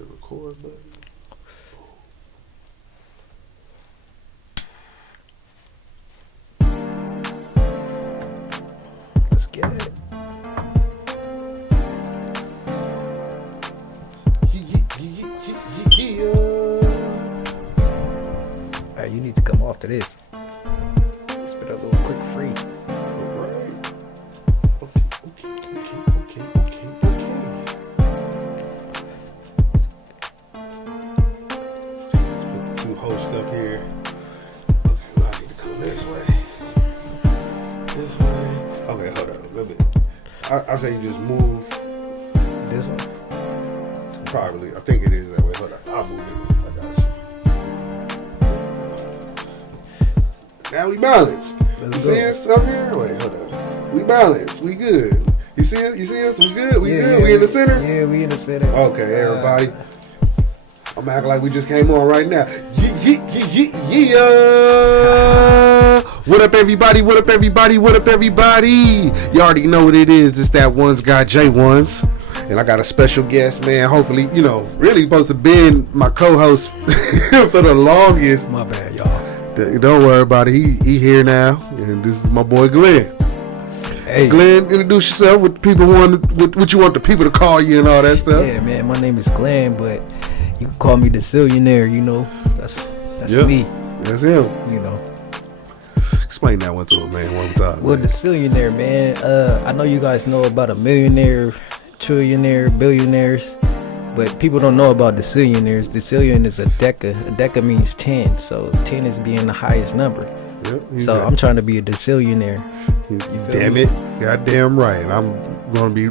The record button. Let's get it. Alright, you need to come off to this. Spit a little quick free. Alright. Okay. Let's put the two hosts up here. Okay, I need to come this way. This way. Okay, hold on a little bit. I say you just move. This one? Probably. I think it is that way. Hold on. I'll move it. I got you. Now we balanced. Let's You see go. us up here? Wait, hold on. We balanced. We good. You see us? You see us? We good? We good? We in the center? Yeah, we in the center. Okay, everybody. I'm acting like we just came on right now. Yeah. What up, everybody? What up, everybody? What up, everybody? You already know what it is. It's that one's guy, J1's. And I got a special guest, man. Hopefully, really supposed to be my co-host for the longest. My bad, y'all. Don't worry about it. He here now. And this is my boy, Glenn. Hey, Glenn, introduce yourself. What you want the people to call you and all that stuff. Yeah, man. My name is Glenn, but you can call me the Zillionaire. That's Yep. me. That's him. Explain that one to him, man, one time. Well, man. the Zillionaire, man. I know you guys know about a millionaire, trillionaire, billionaires, but people don't know about the Zillionaires. The Zillion is a deca. A deca means 10, so 10 is being the highest number. Yep, So I'm trying to be a decillionaire. Damn it. Goddamn right. I'm going to be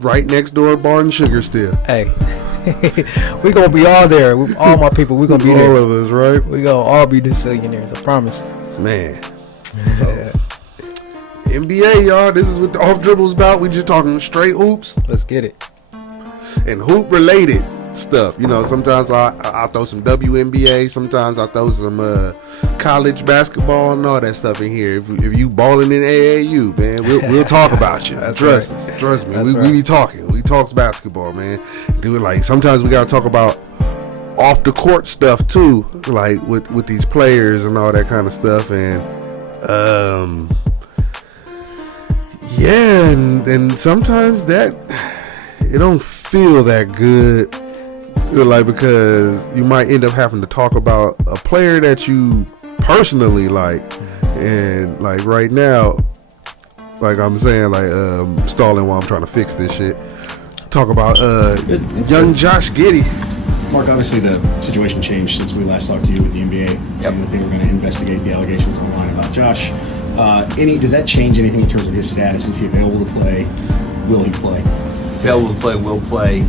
right next door Bar and Sugar still. Hey, we gonna be all there. All my people, we gonna be there. All of us, right? We gonna all be decillionaires. I promise. Man. So, NBA, y'all. This is what the off dribbles about. We just talking straight hoops Let's get it. and hoop related stuff. Sometimes I throw some WNBA. Sometimes I throw some college basketball and all that stuff in here. If you balling in AAU, man, we'll talk about you. Trust me. That's We be talking. We talks basketball, man. Do it like sometimes we gotta talk about off the court stuff too, like with these players and all that kind of stuff. And and sometimes that it don't feel that good. Like, because you might end up having to talk about a player that you personally like, and like right now, like I'm saying, like stalling while I'm trying to fix this shit. Talk about young Josh Giddey. Mark, obviously the situation changed since we last talked to you with the NBA, saying that they were going to investigate the allegations online about Josh. Does that change anything in terms of his status? Is he available to play? Will he play? Available to play, will play.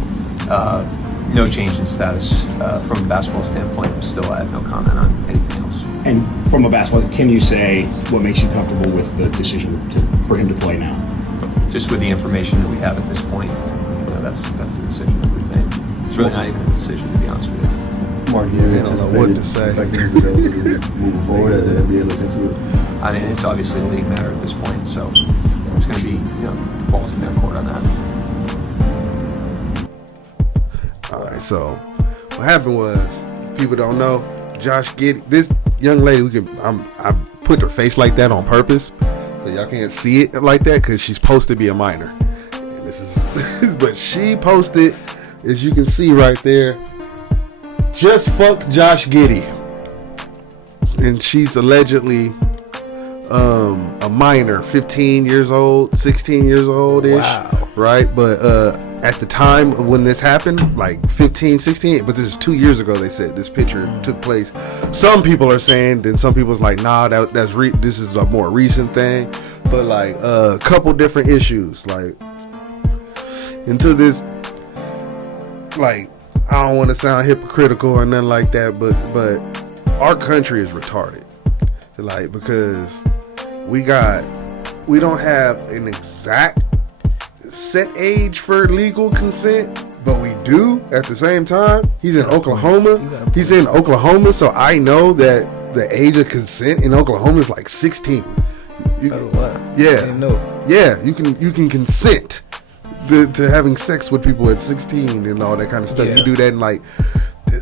No change in status from a basketball standpoint. Still, I have no comment on anything else. And from a basketball, can you say what makes you comfortable with the decision for him to play now? Just with the information that we have at this point, that's the decision that we've made. It's really not even a decision, to be honest with you. Mark, I don't know what to say. Moving forward as the NBA looks into it. I mean, it's obviously a league matter at this point, so it's going to be, balls in their court on that. All right, so what happened was, people don't know, Josh Giddey, this young lady, I put her face like that on purpose, so y'all can't see it like that, because she's supposed to be a minor. And this is, but she posted, as you can see right there, just fuck Josh Giddey. And she's allegedly a minor, 15 years old, 16 years old-ish. Wow. Right? But at the time of when this happened, like 15, 16, but this is 2 years ago, they said this picture took place. Some people are saying, then some people's like, nah, this is a more recent thing. But like a couple different issues, like into this, like, I don't want to sound hypocritical or nothing like that, but our country is retarded. Like, because we don't have an exact set age for legal consent, but we do at the same time. He's in Oklahoma. He's in Oklahoma, so I know that the age of consent in Oklahoma is like 16. Oh, wow. Yeah. I didn't know. Yeah, you can consent to having sex with people at 16 and all that kind of stuff. Yeah. You do that in like,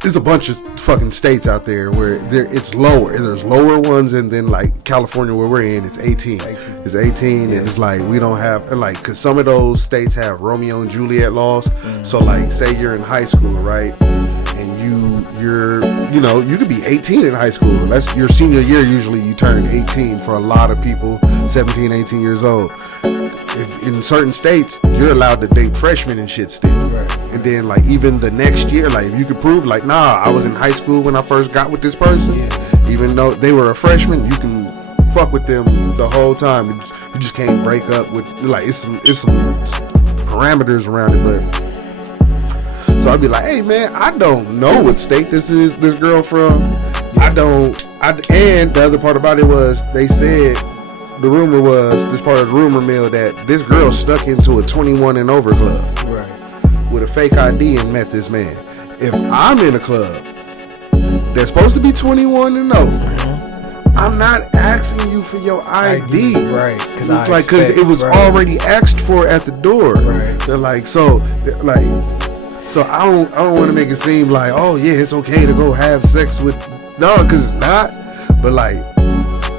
there's a bunch of fucking states out there where it's lower. There's lower ones, and then like California where we're in, it's 18. It's 18, and it's like we don't have, and like, cause some of those states have Romeo and Juliet laws. So like, say you're in high school, right? And you could be 18 in high school. That's your senior year. Usually you turn 18 for a lot of people, 17, 18 years old. If in certain states you're allowed to date freshmen and shit still. Right. And then like even the next year, like if you could prove like, nah, I was in high school when I first got with this person, even though they were a freshman, you can fuck with them the whole time. You just can't break up with, like, it's some parameters around it. But so I'd be like, hey man, I don't know what state this girl from. And the other part about it was, they said, the rumor was, this part of the rumor mill, that this girl snuck into a 21 and over club, Right. with a fake ID and met this man. If I'm in a club that's supposed to be 21 and over, I'm not asking you for your ID. Right. Because it was already asked for at the door. Right. They're like, so I don't want to make it seem like, oh yeah, it's okay to go have sex with, no, because it's not. But like,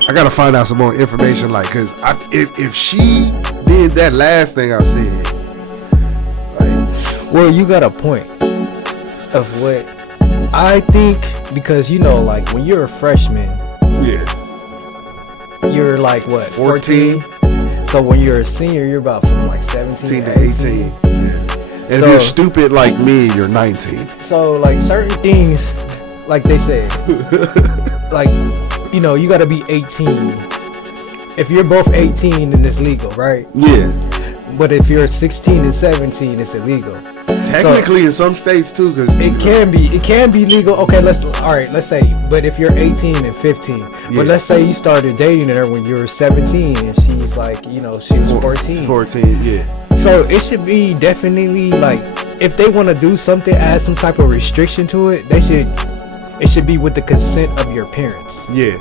I gotta find out some more information, like, because if she did that last thing I said, like, well, you got a point of what I think, because like when you're a freshman, you're like what, 14? So when you're a senior, you're about from like 17 to 18. Yeah. And if you're stupid like me, you're 19. So like certain things, like they said, like, you gotta be 18. If you're both 18, then it's legal, right? Yeah. But if you're 16 and 17, it's illegal. Technically, in some states too, because it can be legal. Okay, let's say, but if you're 18 and 15, but let's say you started dating her when you were 17 and she's like, she was 14. 14, yeah. So it should be definitely like, if they want to do something, add some type of restriction to it, it should be with the consent of your parents. Yeah.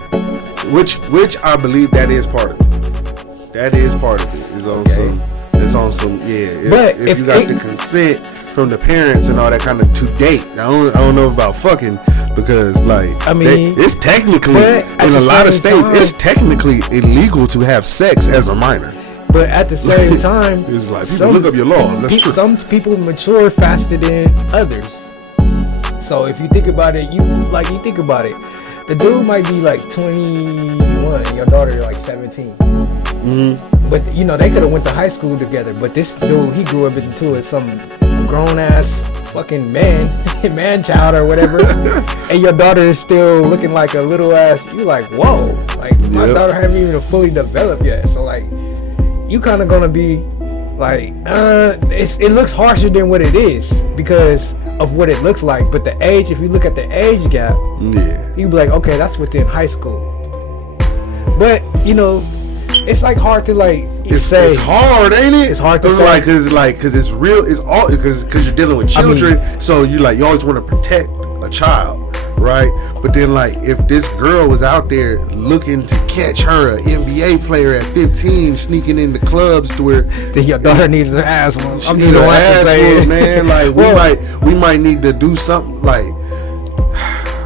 Which I believe that is part of it. That is part of it. It's on some, yeah. But if you got the consent from the parents and all that kind of to date, I don't know about fucking, because like, I mean, it's technically in a lot of states, it's technically illegal to have sex as a minor. But at the same time, it's like, people look up your laws. That's true. Some people mature faster than others. So if you think about it, the dude might be like 21, your daughter like 17. Mm-hmm. But they could have went to high school together. But this dude, he grew up into it, some grown ass fucking man child or whatever. And your daughter is still looking like a little ass. You like, whoa, like my daughter haven't even fully developed yet. So like, you kind of gonna be like, it looks harsher than what it is because of what it looks like. But the age, if you look at the age gap, you be like, okay, that's within high school. But it's like hard to like say. It's hard, ain't it? It's hard to say. Because it's real. It's all because you're dealing with children. So you always want to protect a child. Right, but then like if this girl was out there looking to catch her an NBA player at 15 sneaking in the clubs to where then your daughter needs an ass one. I'm just gonna ask you, man. Like we might need to do something. Like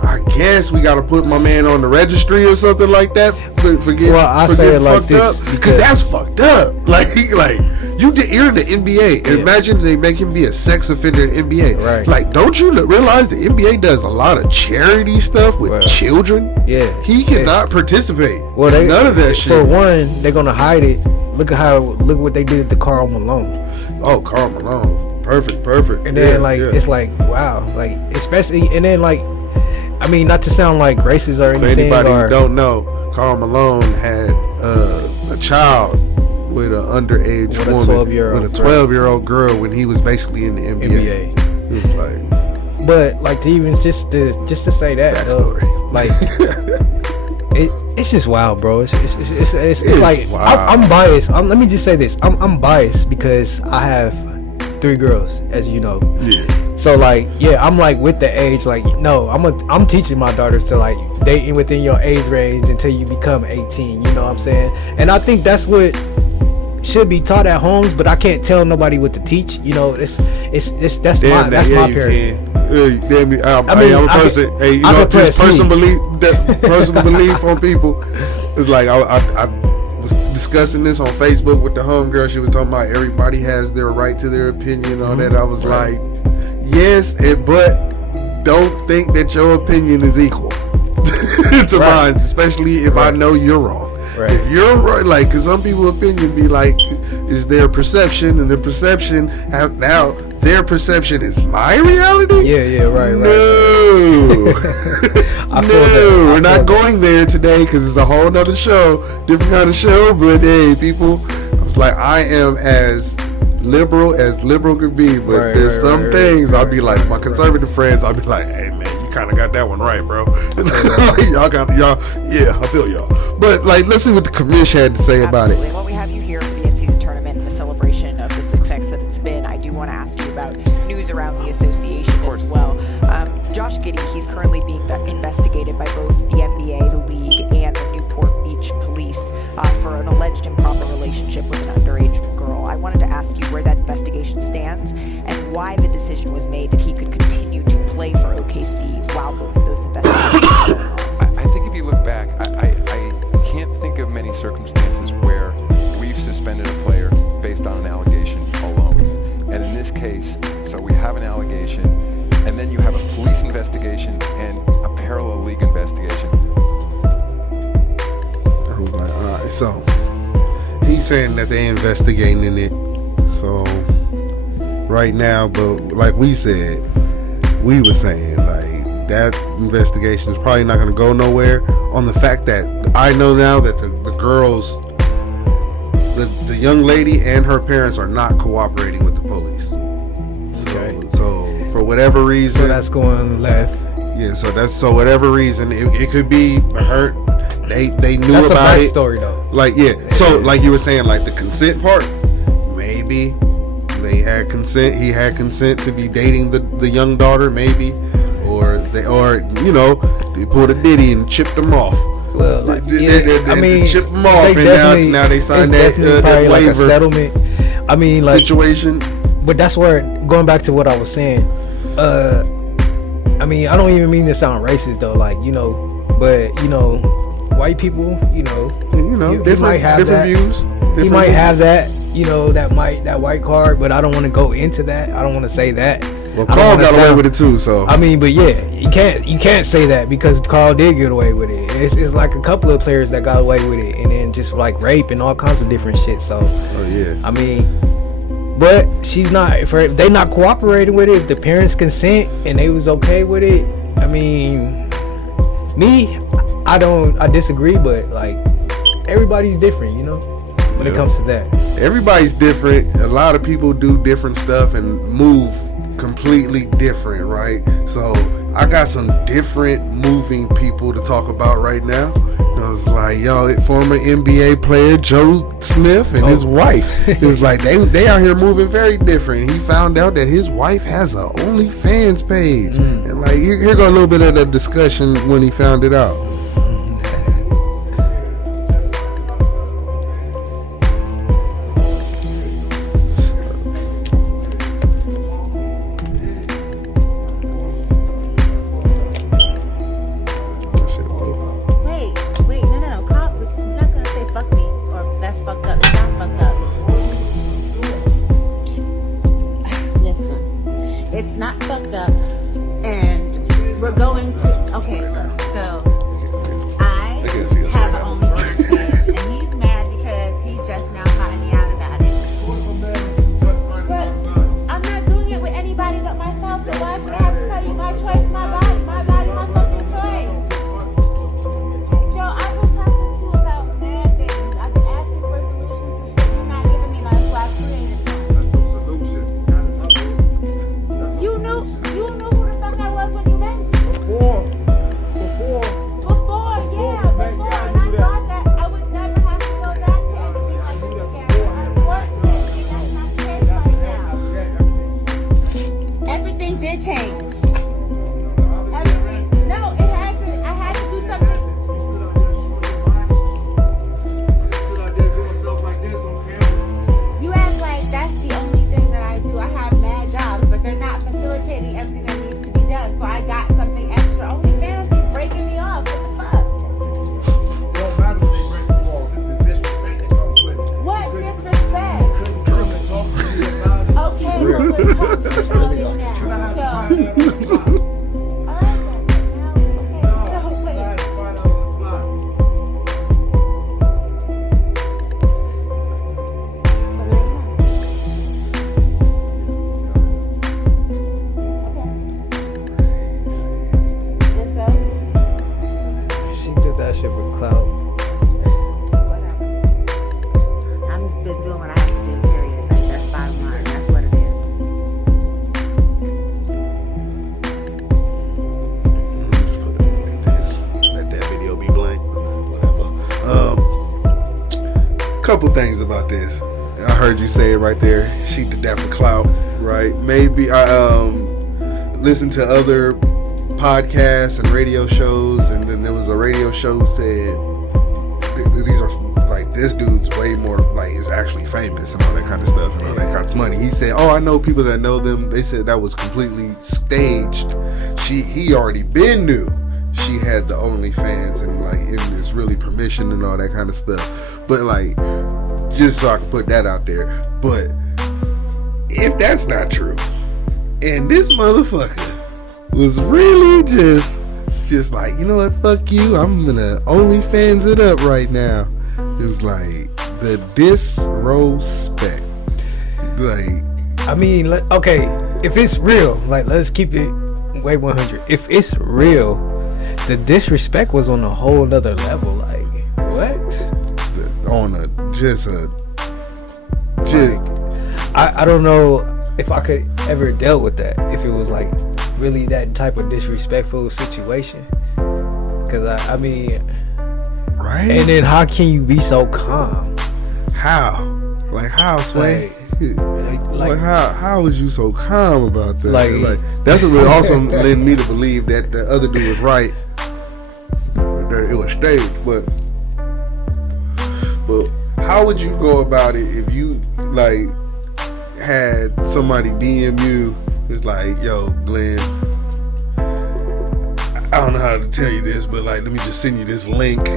I guess we gotta put my man on the registry or something like that. For getting fucked up, because that's fucked up. Like you're in the NBA. Yeah. Imagine they make him be a sex offender in NBA. Right. Like, don't you realize the NBA does a lot of charity stuff with children? Yeah. He cannot participate. Well, none of that shit. For one, they're gonna hide it. Look what they did to Karl Malone. Oh, Karl Malone. Perfect. And then it's like, wow, like especially, and then like, I mean, not to sound like racist or anything. For anybody who don't know, Karl Malone had a child with an underage woman, with a 12-year-old girl when he was basically in the NBA. It was like, but like to even just to say that story, like it's just wild, bro. It's like wild. I'm biased. Let me just say this. I'm biased because I have 3 girls, as you know. Yeah. So like, I'm like with the age, like, no, I'm teaching my daughters to like dating within your age range until you become 18. You know what I'm saying? And I think that's what should be taught at homes, but I can't tell nobody what to teach. You know, that's Damn, my you parents. can. Damn, I'm a I person. could- Hey, you I know, could press just personal C. belief. That personal belief on people. It's like I was discussing this on Facebook with the homegirl. She was talking about everybody has their right to their opinion on that. I was like, yes, but don't think that your opinion is equal to mine, especially if I know you're wrong. Right. If you're right, like, because some people's opinion be like, is their perception, and the perception now their perception is my reality. Yeah, right. No, I feel that. no, we're not going there today because it's a whole nother show, different kind of show. But hey, people, I was like, I am as liberal could be, but there's some things I'll be like, my conservative friends, I'll be like, hey man, you kind of got that one right, bro. Like, yeah, I feel y'all. But like, let's see what the commission had to say about it. Well, we have you here for the in-season tournament and the celebration of the success that it's been. I do want to ask you about news around the association as well. Josh Giddey, he's currently being investigated by both the NBA, the league, and the Newport Beach police for an alleged improper relationship with an underage girl. I wanted to ask you where that investigation stands and why the decision was made that he could continue to play for OKC while both of those investigations are going on. I think if you look back, I can't think of many circumstances where we've suspended a player based on an allegation alone. And in this case, so we have an allegation, and then you have a police investigation and a parallel league investigation. I was like, all right, so he's saying that they're investigating it. So right now, but like we were saying, like, that investigation is probably not going to go nowhere, on the fact that I know now that the girls, the young lady and her parents are not cooperating with the police. So for whatever reason, So that's going left. yeah, so whatever reason, it could be hurt. They knew That's about a it. backstory though. Like, yeah. So like you were saying, like the consent part, maybe they had consent. He had consent to be dating the young daughter, maybe, or they pulled a Diddy and chipped them off. Well, like, They chipped them off, and now they signed that probably like a waiver settlement. I mean, like, situation. but that's where, going back to what I was saying. I mean, I don't even mean to sound racist though, like, but white people, Different, might have different that. views. He might have that, that white card, but I don't want to go into that. I don't want to say that. Well, Carl got away with it too, so I mean, but yeah, you can't say that because Carl did get away with it. It's like a couple of players that got away with it, and then just like rape and all kinds of different shit. So, I mean, but she's not. If they not cooperating with it, if the parents consent and they was okay with it, I mean, I disagree, but like everybody's different, when it comes to that. everybody's different. A lot of people do different stuff and move completely different, right? So I got some different moving people to talk about right now. I was like, former NBA player Joe Smith and his wife. It was like they out here moving very different. He found out that his wife has a OnlyFans page, and like here go a little bit of the discussion when he found it out. She did that shit with clout. I'm just doing what I have to do, period. Like, that's bottom line. That's what it is. Just put it like this. Let that video be blank. Whatever. Couple things about this. I heard you say it right there. She did that for clout, right? Maybe I listened to other podcasts and radio shows, and then there was a radio show said these are like, this dude's way more like, is actually famous and all that kind of stuff and all that kind of money. He said, oh, I know people that know them. They said that was completely staged. He already been knew she had the OnlyFans and like, it was really permission and all that kind of stuff. But like, just so I can put that out there. But if that's not true, and this motherfucker was really just like, you know what, fuck you, I'm gonna OnlyFans it up right now. It was like the disrespect. Like, I mean, okay, if it's real, like, let's keep it way 100. If it's real, the disrespect was on a whole nother level. Like, what? I don't know if I could ever deal with that if it was like really that type of disrespectful situation. Cause I mean, right? And then how can you be so calm? How? Like how, Sway? Like how was you so calm about that? Like that's what also led me to believe that the other dude was right. That it was staged, but how would you go about it if you like had somebody DM you? It's like, yo, Glenn, I don't know how to tell you this, but like, let me just send you this link.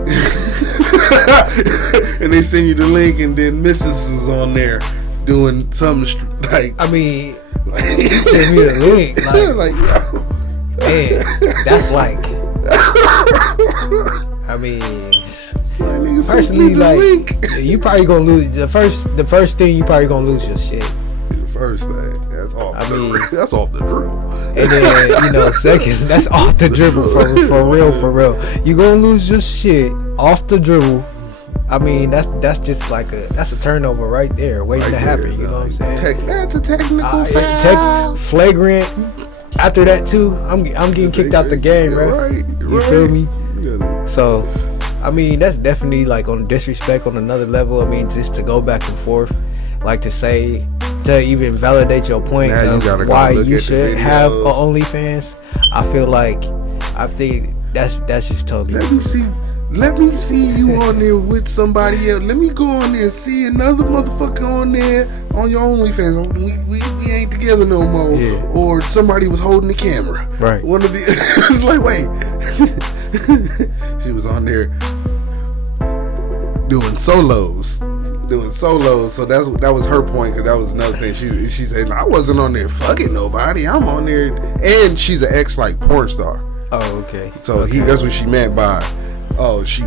And they send you the link, and then Mrs. is on there doing something like, I mean, send me the link. Like, yo. Man, that's like, I mean, personally, like, you probably gonna lose the first thing. You probably gonna lose your shit. The first thing, that's off. That's off the dribble. And then second, that's off the dribble for real. You gonna lose your shit off the dribble. I mean, that's just like that's a turnover right there, waiting to happen. You know what I'm saying? That's a technical foul. Flagrant. After that too, I'm getting kicked out the game, bro. You feel me? So, I mean, that's definitely like on disrespect on another level. I mean, just to go back and forth, like to even validate your point now of why you should have a OnlyFans. I think that's just totally. Let me see you on there with somebody else. Let me go on there and see another motherfucker on there on your OnlyFans. We ain't together no more. Yeah. Or somebody was holding the camera. Right. One of the it's like, wait. She was on there doing solos. So that was her point, because that was another thing. She said, I wasn't on there fucking nobody. I'm on there, and she's an ex like porn star. Oh, okay. So that's what she meant by, oh, she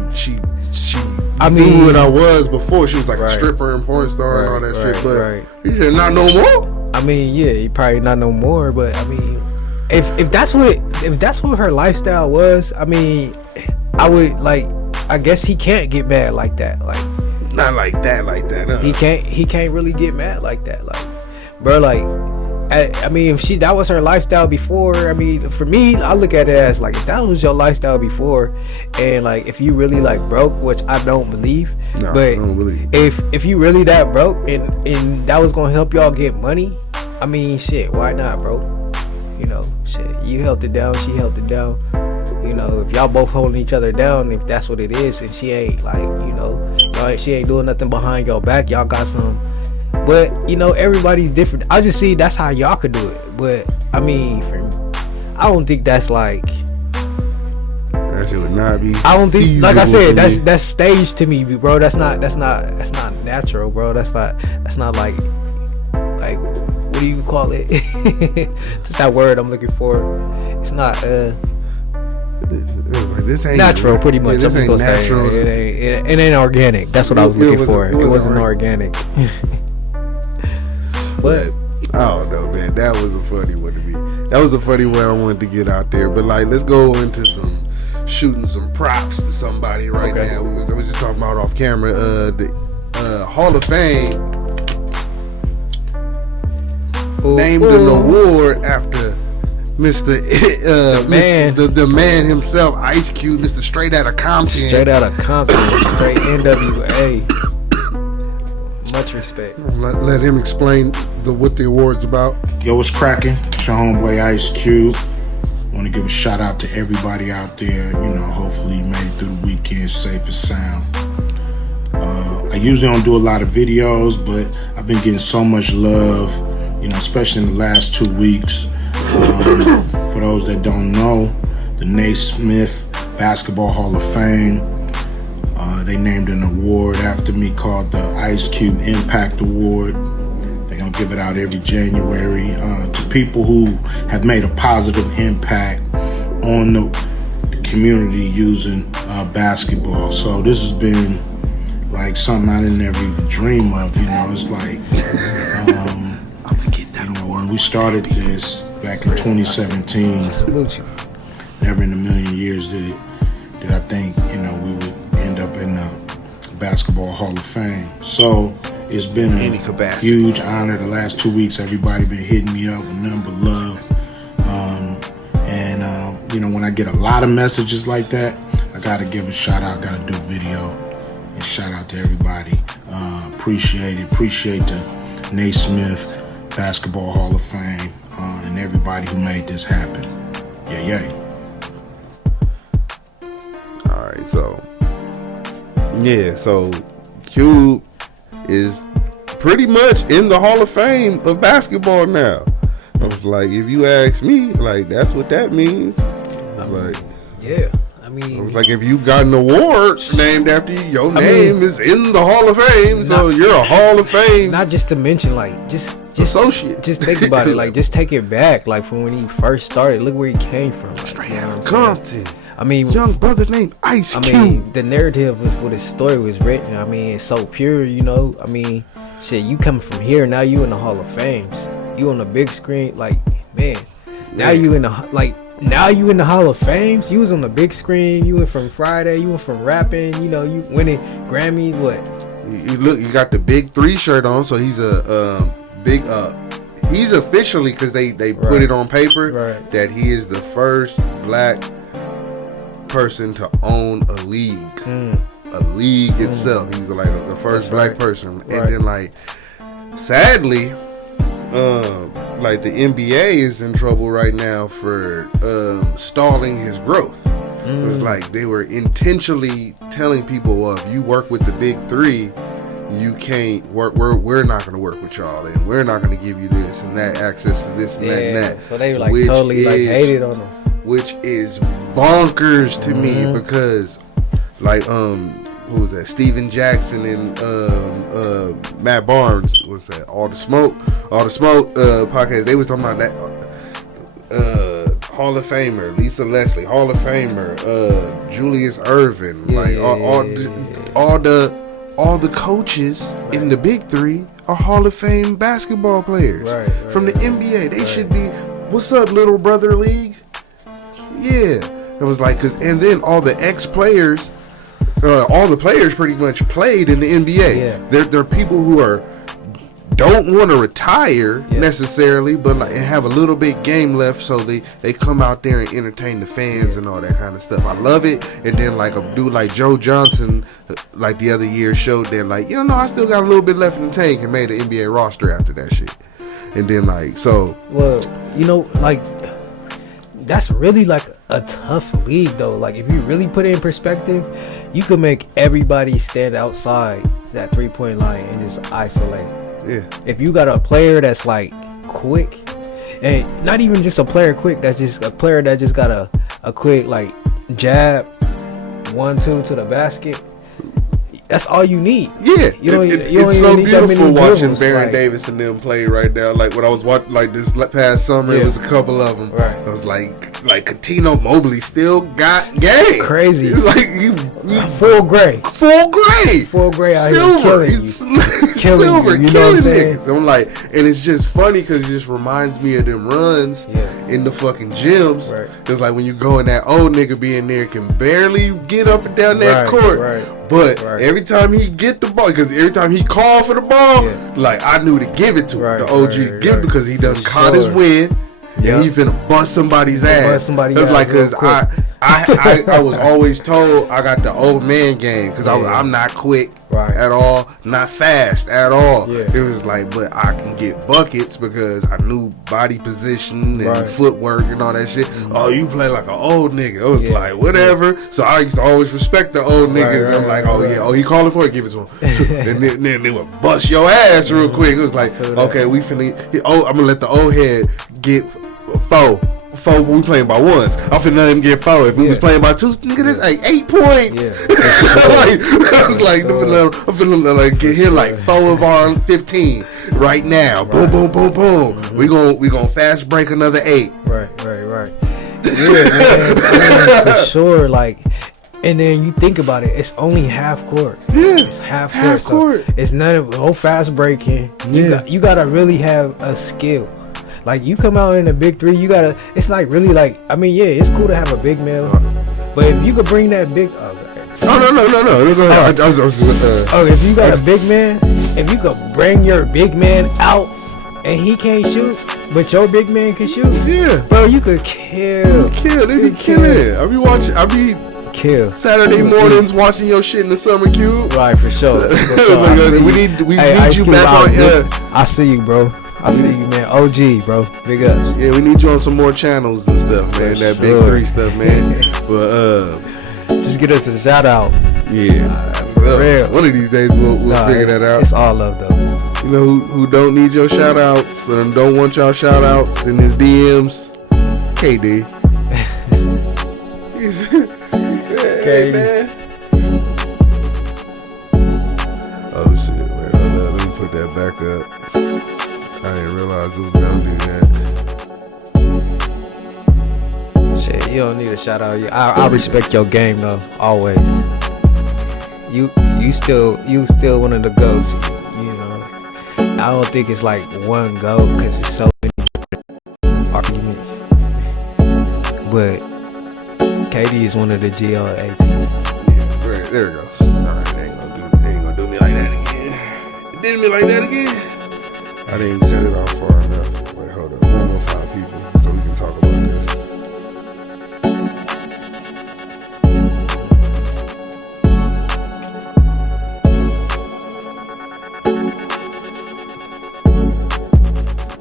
I knew mean, what I was before. She was like a stripper and porn star and all that shit. But he said, not no more. I mean, yeah, he probably not no more. But I mean, if that's what her lifestyle was, I mean, I would like. I guess he can't get mad like that. Like, not like that. Huh? He can't really get mad like that. Like, bro, like, I mean, if that was her lifestyle before, I mean, for me, I look at it as like, if that was your lifestyle before, and like, if you really like broke, which I don't believe, but I don't believe. if you really that broke and that was gonna help y'all get money, I mean, shit, why not, bro? You know, shit, you held it down, she held it down. You know, if y'all both holding each other down, if that's what it is, and she ain't like, she ain't doing nothing behind your back, y'all got some. But everybody's different. I just see that's how y'all could do it. But I mean, I don't think that's like. That shit would not be. I don't think, like I said, that's staged to me, bro. That's not natural, bro. That's not like what do you call it? Just that word I'm looking for. It's not this ain't natural, pretty much. Yeah, this I'm ain't just gonna natural. say it ain't organic. That's what I was looking for. It wasn't organic. But I don't know, man. That was a funny one to me. That was a funny one I wanted to get out there. But like, let's go into some shooting some props to somebody right now. We was just talking about off camera. The Hall of Fame named an award after Mr. the man himself, Ice Cube, Mr. Straight Outta Compton. Straight NWA. Much respect. Let him explain what the award's about. Yo, what's cracking? It's your homeboy Ice Cube. Want to give a shout out to everybody out there. Hopefully you made it through the weekend safe and sound. I usually don't do a lot of videos, but I've been getting so much love, especially in the last 2 weeks. For those that don't know, the Naismith Basketball Hall of Fame, they named an award after me called the Ice Cube Impact Award. They're going to give it out every January to people who have made a positive impact on the community using basketball. So this has been like something I didn't ever even dream of. It's like when we started this back in 2017, never in a million years did I think we would end up in the Basketball Hall of Fame. So it's been a huge honor. The last 2 weeks, everybody been hitting me up with nothing but love. When I get a lot of messages like that, I gotta give a shout out, gotta do a video and shout out to everybody. Appreciate it. Appreciate the Naismith Basketball Hall of Fame and everybody who made this happen. Yay. All right, so Cube is pretty much in the Hall of Fame of basketball now. I was like, if you ask me, like, that's what that means. I was like, if you got an award named after you, your name is in the Hall of Fame, so you're a Hall of Fame. Not just to mention, like, just associate. Just think about it, like, just take it back, like, from when he first started. Look where he came from. Like, Straight out of Compton. Young brother named Ice Cube. The narrative of what his story was written, it's so pure, shit, you coming from here, now you in the Hall of Fames. You on the big screen, like, man. Now you in the Hall of Fames. You was on the big screen. You went from Friday. You went from rapping. You winning Grammys. What? You got the Big 3 shirt on, so he's a big. He's officially, because they put it on paper that he is the first black person to own a league. A league itself. He's like the first black person, and then like, sadly. Like the NBA is in trouble right now for stalling his growth. It was like they were intentionally telling people, well, if you work with the Big 3, you can't work. We're not going to work with y'all, and we're not going to give you this and that access to this and that and that. So they like totally like hated on him, which is bonkers to me, because like who was that? Steven Jackson and Matt Barnes was that All the Smoke podcast. They was talking about that Hall of Famer Lisa Leslie, Hall of Famer Julius Erving, all the coaches in the Big 3 are Hall of Fame basketball players from the NBA. They should be. What's up, little brother league? Yeah, it was like and then all the ex-players. All the players pretty much played in the NBA. They're people who don't want to retire necessarily, but like have a little bit game left, so they come out there and entertain the fans and all that kind of stuff. I love it. And then like a dude like Joe Johnson, like the other year, showed that like, I still got a little bit left in the tank, and made an NBA roster after that shit. And then like that's really like a tough league though. Like if you really put it in perspective, you could make everybody stand outside that 3-point line and just isolate. Yeah. If you got a player that's like quick, and not even just a player quick, that's just a player that just got a quick like jab, 1-2 to the basket. that's all you need. Yeah, You don't it's even so need that many beautiful watching dribbles, Baron like- Davis and them play right now. Like when I was watching, like this past summer, it Yeah. was a couple of them. Right. I was like Coutinho Mobley still got game. Crazy. It's like you Full gray. full gray, Full gray out here silver, killing you. He's Killing silver, you, you know what killing I'm saying? niggas. I'm like, and it's just funny because it just reminds me of them runs Yeah. in the fucking gyms. Right. It's like when you go in, that old nigga being there can barely get up and down that Right, court. right, But right. every time he get the ball, because every time he called for the ball, Yeah. like I knew to give it to him. Right, The OG right, give it right. because he done For caught his sure. win. Yeah. And he finna bust somebody's ass. bust somebody's It's ass like real because quick. I was always told I got the old man game because Yeah. I'm not quick Right. at all, not fast at all. Yeah. It was like, but I can get buckets because I knew body position and Right. footwork and all that shit. Oh, you play like an old nigga. It was Yeah. like whatever. So I used to always respect the old niggas. right, I'm like, right, oh right. yeah, oh he calling for it, give it to him. and then they would bust your ass real quick. It was like, feel that. okay, we finna. Oh, I'm gonna let the old head get four. We playing by ones. I'm finna let him get four. If we was Yeah. playing by twos, nigga, that's like 8 points. Yeah. like, I was like, I'm finna like get him like 4 of our 15 right now. Boom, boom, boom, boom. We gonna fast break another 8. Right. Yeah, man, for sure. Like, and then you think about it, it's only half court. Yeah, It's half half court. court. So it's none of no fast breaking. Yeah. You gotta really have a skill. Like you come out in a big three, you gotta. It's like really like. I mean, yeah, it's cool to have a big man, but if you could bring that big. No. Go ahead. I was If you got a big man, if you could bring your big man out and he can't shoot, but your big man can shoot, yeah. bro, you could kill. They be killing it. I be Kill. Saturday mornings watching your shit in the summer cube. Right, for sure. We need Ice you Cube, back on. I see you, bro. I see you, man. OG, bro. Big ups. Yeah, we need you on some more channels and stuff, man. For That sure. big three stuff, man. But Just get us a shout out. yeah. For So, real. one of these days we'll figure that out. It's all love, though. You know who don't need your shout outs and don't want y'all shout outs in his DMs? KD. he said, hey, KD. man. Oh shit, wait, hold on. Let me put that back up. I didn't realize it was gonna do that. Shit, you don't need a shout out. I respect your game, though. Always. You still one of the goats. You know. I don't think it's like one goat because there's so many arguments. But KD is one of the GOATs. Yeah, there it goes. Alright, they ain't gonna do me like that again. It did me like that again. I didn't cut it off far enough. Wait, hold up. One more 5 people so we can talk about this.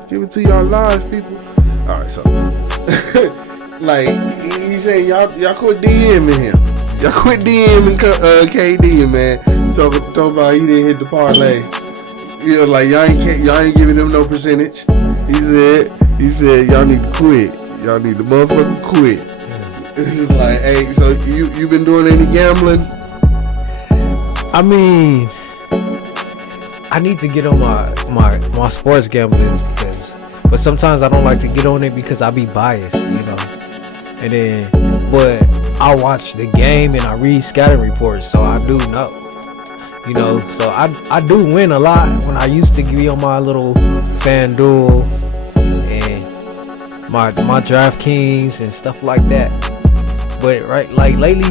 Give it to y'all live, people. Alright, so like he said, y'all quit DMing him. Y'all quit DMing KD, man. Talk about he didn't hit the parlay. You know, like y'all ain't giving him no percentage. He said y'all need to quit. Y'all need to motherfucking quit. It's just like, hey, so you been doing any gambling? I mean, I need to get on my sports gambling but sometimes I don't like to get on it because I be biased, you know. And then, but I watch the game and I read scouting reports, so I do know, you know. So I do win a lot when I used to be on my little FanDuel and my DraftKings and stuff like that. But right, like lately,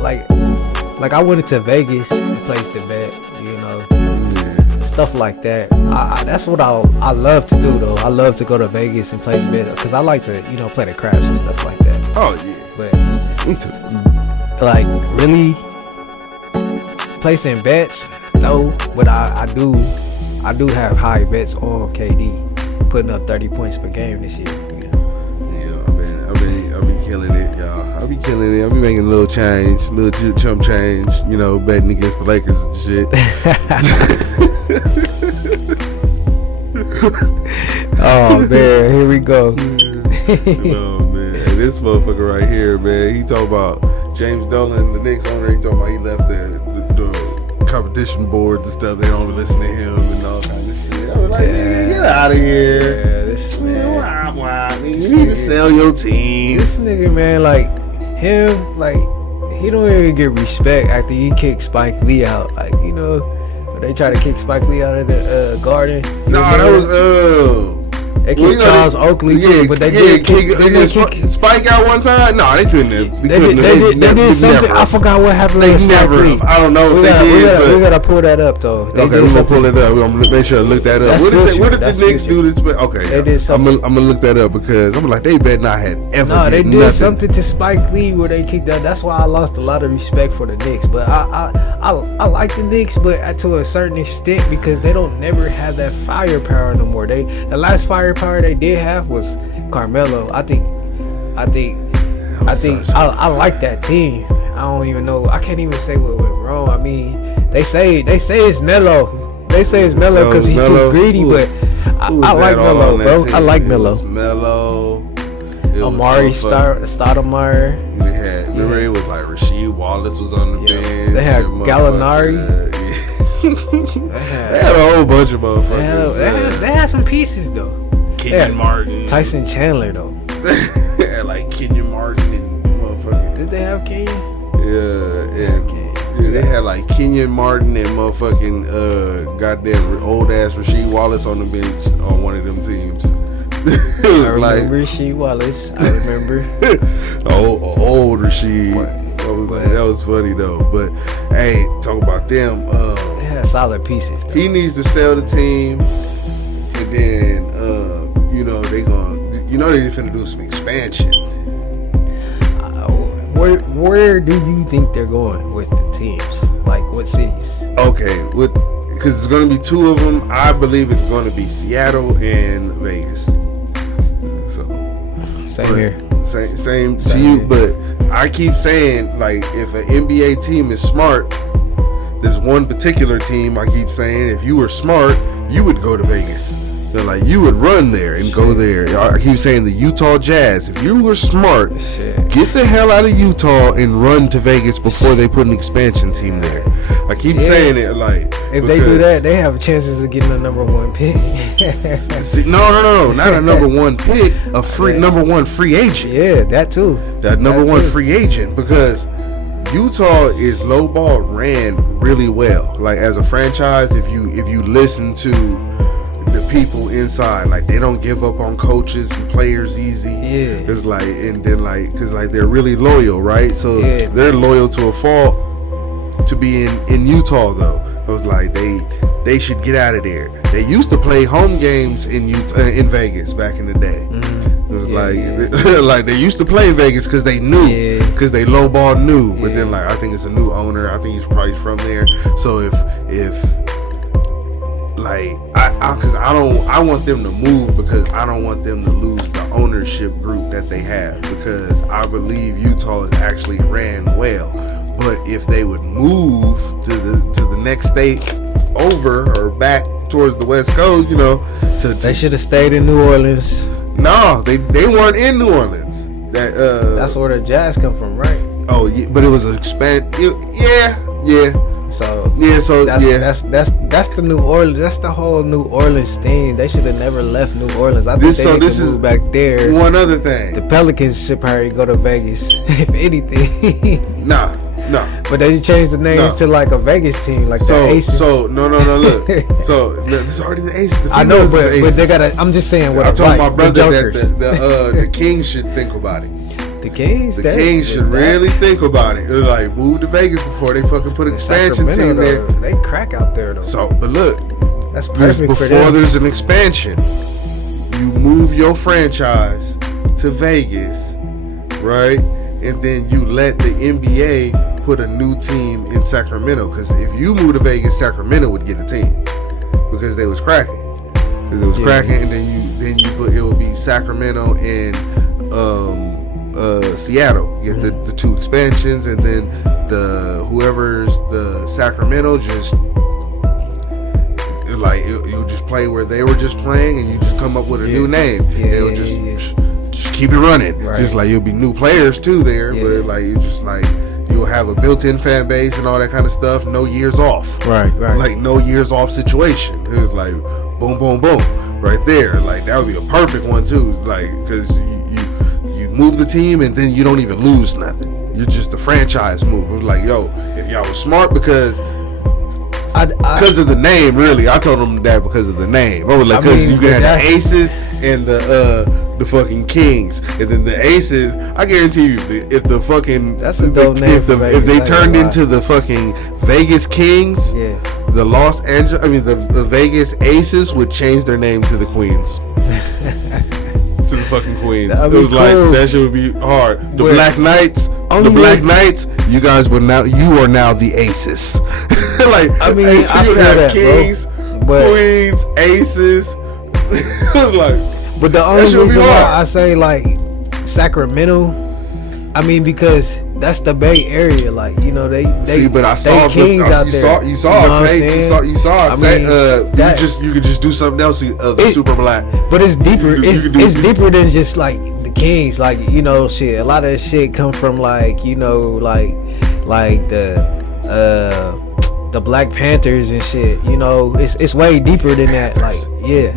like I went into Vegas and placed a bet, you know. Stuff like that. That's what I love to do, though. I love to go to Vegas and place bets because I like to, you know, play the craps and stuff like that. Oh yeah, But me too. like really placing bets, no. But I do have high bets on KD, putting up 30 points per game this year. You know? Yeah, I've been killing it, y'all. I be killing it. I be making a little change, little chump change, you know, betting against the Lakers and shit. Oh man, here we go. Oh man, hey, this motherfucker right here, man. He talking about James Dolan, the Knicks owner. He talking about he left the competition boards and stuff. They don't listen to him and all kind of shit. I was like, nigga, get out of here. Yeah, this man. You need to sell your team. This nigga, man, like him, like he don't even get respect after he kicked Spike Lee out. Like, you know, when they try to kick Spike Lee out of the Garden. No, that was they kicked Charles Oakley too, but they did kick Spike out one time. No, they couldn't have. They did something. I forgot what happened. They never have. I don't know if they did. We gotta pull that up though. Okay, we're gonna pull it up. We're gonna make sure to look that up. What did the Knicks do this? Okay, they did something. I'm gonna look that up because I'm like, they bet not had ever. No, they did nothing. something to Spike Lee where they kicked that. That's why I lost a lot of respect for the Knicks. But I like the Knicks, but to a certain extent because they don't never have that firepower no more. The last firepower they did have was Carmelo. I like that team. I don't even know. I can't even say what went wrong. I mean, they say it's Melo. They say it's Melo because he's too greedy. But I like Melo, bro. I like Melo. Melo. Amari Stoudemire. Remember it was like Rasheed Wallace was on the bench. They had Gallinari. They had a whole bunch of motherfuckers. They had some pieces though. Kenyon Martin. Tyson Chandler though. They had like Kenyon Martin and motherfucking. Did they have Kenyon? Yeah. They had like Kenyon Martin and motherfucking goddamn old ass Rasheed Wallace on the bench on one of them teams. I remember Rasheed Wallace. I remember. old Rasheed. That was funny though. But hey, talk about them. They had solid pieces though. He needs to sell the team, and then they finna do some expansion. Where do you think they're going with the teams? Like what cities? Okay, because it's gonna be two of them. I believe it's gonna be Seattle and Vegas. So same here. Same to you, but I keep saying, like, if an NBA team is smart, there's one particular team I keep saying, if you were smart, you would go to Vegas. They're like, you would run there and go there. I keep saying the Utah Jazz, if you were smart, get the hell out of Utah and run to Vegas before they put an expansion team there. I keep saying it, like, if they do that, they have chances of getting a number one pick. No, not a number one pick, a free number one free agent. Yeah, that too. That number one free agent, because Utah is low ball ran really well. Like, as a franchise, if you listen to the people inside, like, they don't give up on coaches and players easy. Yeah. It's like, and then like, cause like they're really loyal, right? So they're loyal to a fault to be in Utah though. I was like, they should get out of there. They used to play home games in in Vegas back in the day. It was like they used to play Vegas because they knew, because they lowball knew. But then, like, I think it's a new owner. I think he's probably from there. So if like, I want them to move, because I don't want them to lose the ownership group that they have, because I believe Utah is actually ran well. But if they would move to the next state over or back towards the West Coast, they should have stayed in New Orleans. No, they weren't in New Orleans. That's where the Jazz come from, right? Oh, yeah, but it was an yeah. So that's the New Orleans. That's the whole New Orleans thing. They should have never left New Orleans. I think they need to move back there. One other thing, the Pelicans should probably go to Vegas, if anything. No. But they changed the names to like a Vegas team, like the Aces. So no. Look, so it's already the Aces. I know, but they gotta. I'm just saying. What I told my brother that the Kings should think about it. The Kings should really think about it. They're like, move to Vegas before they fucking put an expansion team there. They crack out there though. So, but look, that's perfect before there's an expansion, you move your franchise to Vegas, right? And then you let the NBA put a new team in Sacramento, because if you move to Vegas, Sacramento would get a team because they was cracking. And then you put, it would be Sacramento and Seattle. Get the two expansions, and then whoever's the Sacramento, just like you'll just play where they were just playing, and you just come up with a new name. It'll just keep it running. Right. Just like, you'll be new players too there, but like you you'll have a built-in fan base and all that kind of stuff. No years off. Right. Like no years off situation. It was like boom, boom, boom, right there. Like that would be a perfect one too. Like because you move the team and then you don't even lose nothing. You're just the franchise move. It was like, yo, if y'all was smart because of the name, really. I told them that because of the name. I was like, because you can have the Aces and the fucking Kings, and then the Aces. I guarantee you, if the fucking that's a dope name if they turned into the fucking Vegas Kings, the the Vegas Aces would change their name to the Queens. To the fucking Queens. It was cool. Like that shit would be hard. The Black Knights, you guys were now. You are now the Aces. Like I mean, Aces, I feel that, Kings, bro. Queens, Aces. It was like. But the only reason why I say like Sacramento, I mean because that's the Bay Area. Like you know they see, but I saw Kings out there. You saw. You could just do something else. The Super Black. But it's deeper. It's deeper than just like the Kings. Like you know, shit. A lot of shit come from like you know, like the Black Panthers and shit. You know, it's way deeper than that. Like the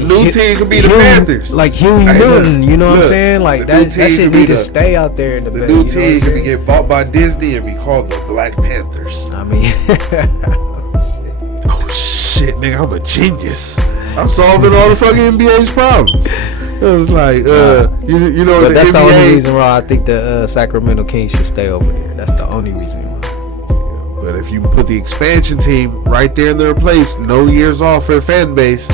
new team could be the Panthers. Like Huey Newton. You know what I'm saying? Like that shit need to stay out there in the Bay. The new team could get bought by Disney and be called the Black Panthers. I mean. Shit, nigga, I'm a genius. I'm solving all the fucking NBA's problems. It was like, you know, but that's NBA, the only reason why I think the Sacramento Kings should stay over there. That's the only reason why. But if you put the expansion team right there in their place, no years off for a fan base,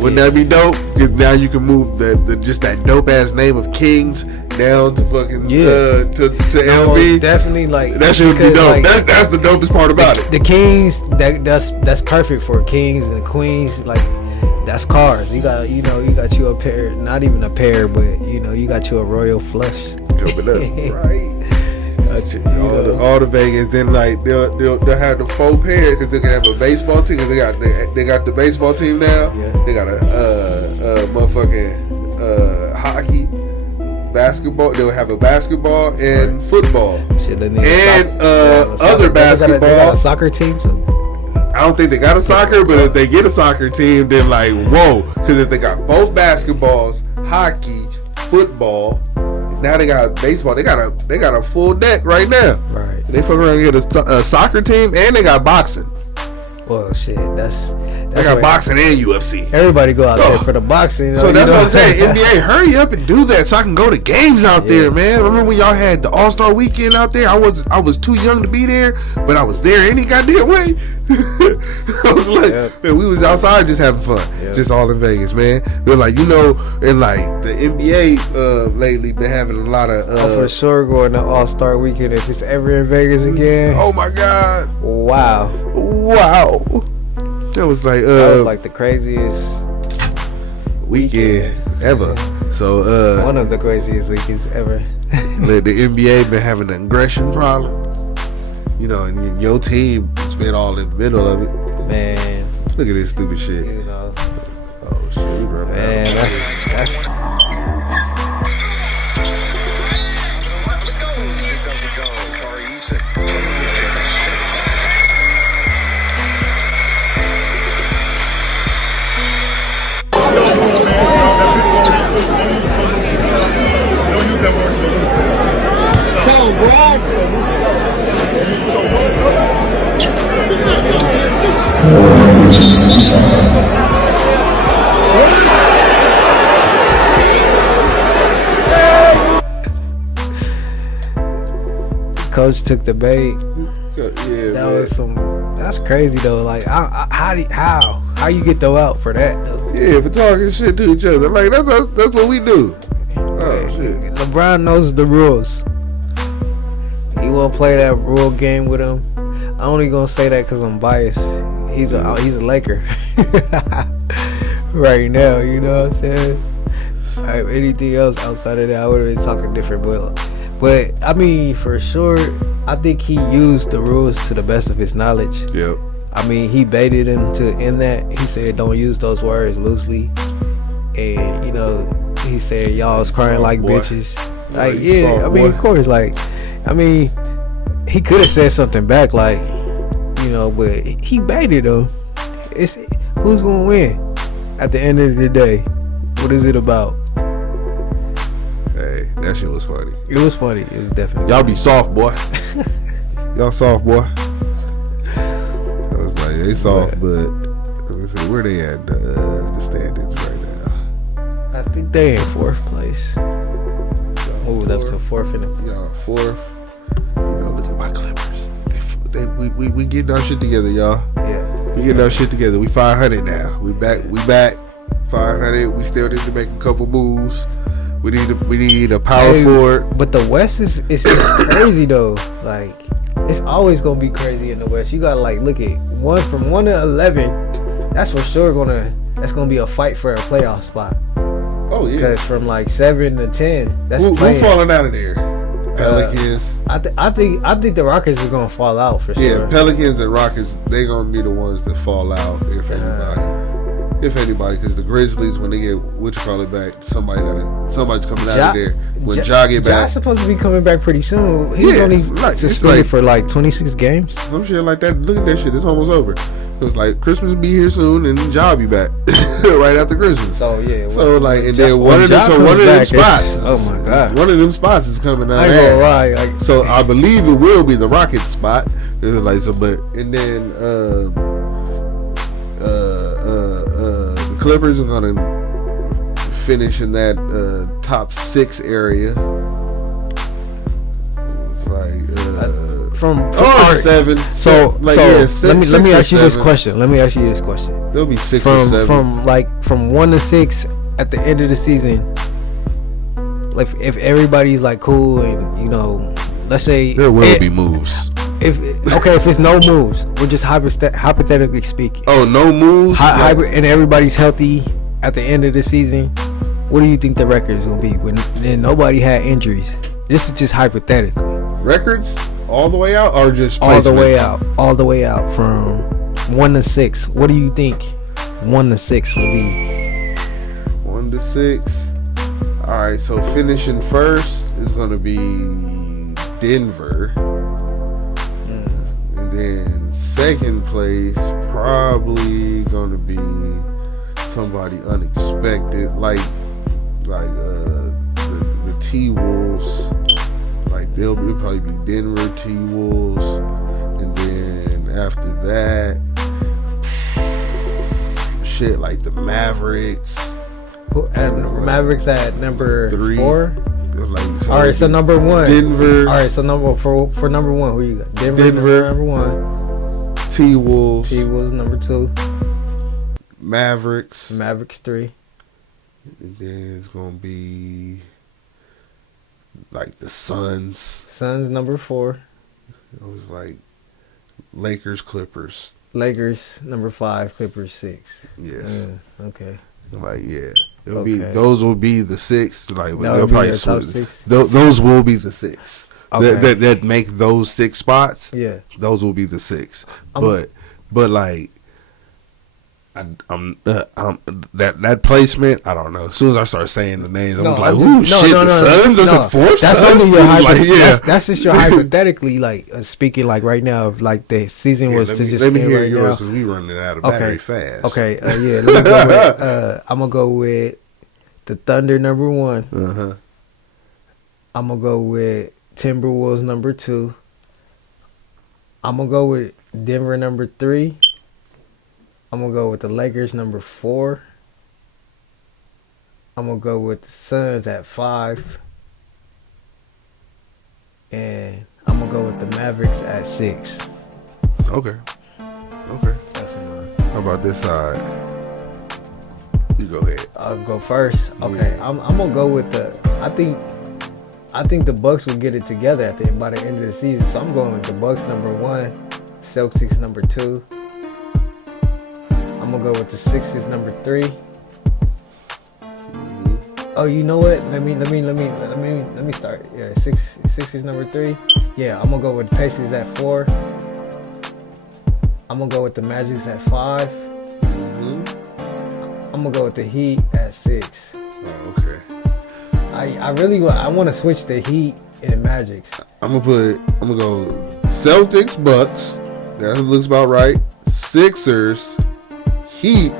wouldn't that be dope? Because now you can move just that dope ass name of Kings down to fucking to LV. Definitely, like that shit would be dope. Like, that's the dopest part about it. The Kings, that's perfect for Kings and the Queens. Like that's cars. You got you a pair, not even a pair, but you got you a royal flush coming up, right? All the Vegas, then like they'll have the 4 pair because they can have a baseball team. Cause they got the baseball team now. Yeah. They got a motherfucking hockey, basketball. They'll have a basketball and football. Shit, and other basketball. They got a soccer team. So. I don't think they got a soccer, but if they get a soccer team, then like whoa, because if they got both basketballs, hockey, football. Now they got baseball. They got a full deck right now. Right. They fucking around and get a soccer team, and they got boxing. Well, shit, they got boxing and UFC. Everybody go out there for the boxing. So that's what I'm saying. NBA, hurry up and do that so I can go to games out there, man. Remember when y'all had the All-Star Weekend out there? I was too young to be there, but I was there any goddamn way. I was like, man, we was outside just having fun, just all in Vegas, man. But like and like the NBA lately been having a lot of. For sure, going to All-Star Weekend if it's ever in Vegas again. Oh my God! Wow. That was like the craziest weekend ever. So one of the craziest weekends ever. The NBA been having an aggression problem. And your team's been all in the middle of it. Man, look at this stupid shit. Oh shit, we running out. Man, that's. Coach took the bait. That's crazy though. Like, how you get throw out for that though? Yeah, for talking shit to each other. Like that's what we do. Oh shit. LeBron knows the rules. You won't play that rule game with him. I'm only gonna say that because I'm biased. He's a Laker right now. You know what I'm saying? Anything else outside of that, I would have been talking different. But I mean, for sure, I think he used the rules to the best of his knowledge. Yep. I mean, he baited him to end that. He said, "Don't use those words loosely," and he said, "Y'all was crying like bitches." Like, you yeah, soft, I mean, boy. of course, like, I mean, he could have said something back, like, you know, but he baited though. It's who's gonna win at the end of the day. What is it about? Hey, that shit was funny. It was funny. It was definitely. Y'all be soft, boy. Y'all soft, boy. I was like, they soft, but let me see, where they at the standings right now? I think they in fourth place. Moved up to fourth in the. Y'all fourth. You know, look at my Clippers. We getting our shit together, y'all. Yeah. We getting our shit together. We 500 now. We back. 500. We still need to make a couple moves. We need a power forward. But the West is crazy though. Like, it's always gonna be crazy in the West. You gotta like look at from 1 to 11. That's for sure that's gonna be a fight for a playoff spot. Oh yeah. Because from like 7 to 10, that's who playing. falling out of there? Pelicans. I think the Rockets are gonna fall out for sure. Yeah, Pelicans and Rockets, they gonna be the ones that fall out if anybody, because the Grizzlies, when they get back, somebody's coming out of there. When Ja get back, Ja's supposed to be coming back pretty soon. He's only suspended for like 26 games. Some shit like that. Look at that shit. It's almost over. It was like Christmas will be here soon, and Ja be back right after Christmas. So yeah. Then one of them spots. Oh my god. One of them spots is coming out. I ain't gonna lie. Like, so I believe it will be the Rockets spot. It was like so, but and then the Clippers are gonna finish in that top 6 area. It's like from 7. So let me ask you this 7. question. Let me ask you this question. There'll be 6 or 7. From 1 to 6 at the end of the season. Like if everybody's like cool and you know, let's say there will be moves. If it's no moves, we're just hypothetically speaking. Oh, no moves. And everybody's healthy at the end of the season. What do you think the record is gonna be when nobody had injuries? This is just hypothetically. Records all the way out, or just all the way placements? out, all the way out from 1 to 6. What do you think 1 to 6 will be? 1 to 6. All right, so finishing first is gonna be Denver. And then second place probably gonna be somebody unexpected, like the T-Wolves. Like it'll probably be Denver T-Wolves, and then after that, shit like the Mavericks. Mavericks at number 3. 4. Like, so all right, so number 1, Denver. All right, so for number 1, who you got? Denver number 1. T-Wolves number 2. Mavericks 3. And then it's gonna be like the Suns number 4. It was like Lakers Lakers number 5. Clippers 6. Yes. Okay. Like it'll be those will be the 6. Like they'll probably switch. 6. Those will be the 6. Okay. That make those 6 spots. Yeah. Those will be the 6. But like that placement, I don't know. As soon as I start saying the names, I was like, "Ooh, shit!" The Suns. I said 4 Suns. That's only your that's just your hypothetically, like speaking, like right now, like the season was to just let me hear right yours now. because we running out of battery fast. Okay, yeah. Let me go with, I'm gonna go with the Thunder number 1. I'm gonna go with Timberwolves number 2. I'm gonna go with Denver number 3. I'm going to go with the Lakers number 4. I'm going to go with the Suns at 5. And I'm going to go with the Mavericks at 6. Okay. That's enough. How about this side? You go ahead. I'll go first. Okay. Yeah. I'm going to go with I think the Bucks will get it together by the end of the season. So I'm going with the Bucks number 1, Celtics number 2. I'm gonna go with the Sixers number 3. Oh, you know what? Let me start. Yeah, Sixers number 3. Yeah, I'm gonna go with the Pacers at 4. I'm gonna go with the Magic at 5. I'm gonna go with the Heat at 6. Oh, okay. I really want to switch the Heat and the Magics. I'm gonna go Celtics, Bucks. That looks about right. Sixers, Heat,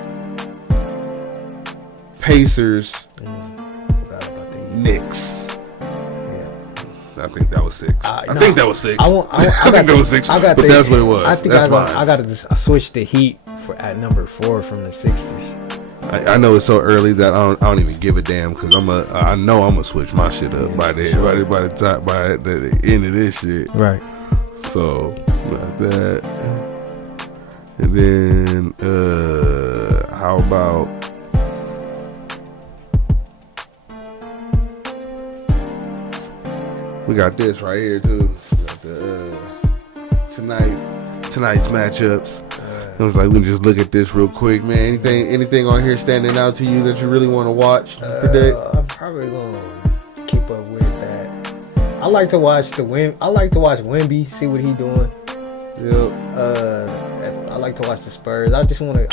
Pacers, Forgot about the Heat. Knicks. Yeah. I think that was 6. I think that was 6. I think that was 6. But that's what it was. I think that's I got to switch the Heat for at number 4 from the Sixers. I know it's so early that I don't even give a damn because I know I'm gonna switch my shit up by the end of this shit. Right. So like that, and then how about we got this right here too. We got the tonight's matchups. I was like, we can just look at this real quick, man. Anything on here standing out to you that you really want to watch, predict? I'm probably gonna keep up with that. I like to watch Wemby, see what he doing. Yep. I like to watch the Spurs. I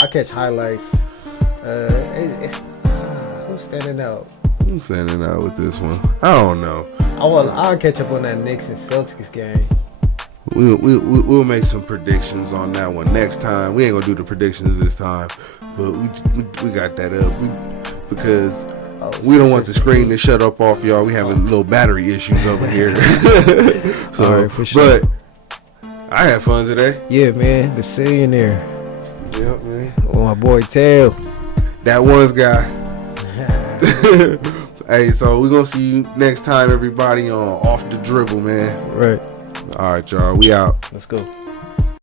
catch highlights. Who's standing out? I'm standing out with this one. I don't know. I'll catch up on that Knicks and Celtics game. We'll make some predictions on that one next time. We ain't gonna do the predictions this time, but we got that up because we don't want the screen to shut up off y'all. We having little battery issues over here. So, all right, for sure. But I had fun today. Yeah, man, the Zillionaire. Yep, man. Oh, my boy Tail. That one's guy. Hey, so we're gonna see you next time, everybody, on Off the Dribble, man. Right. All right, y'all. We out. Let's go.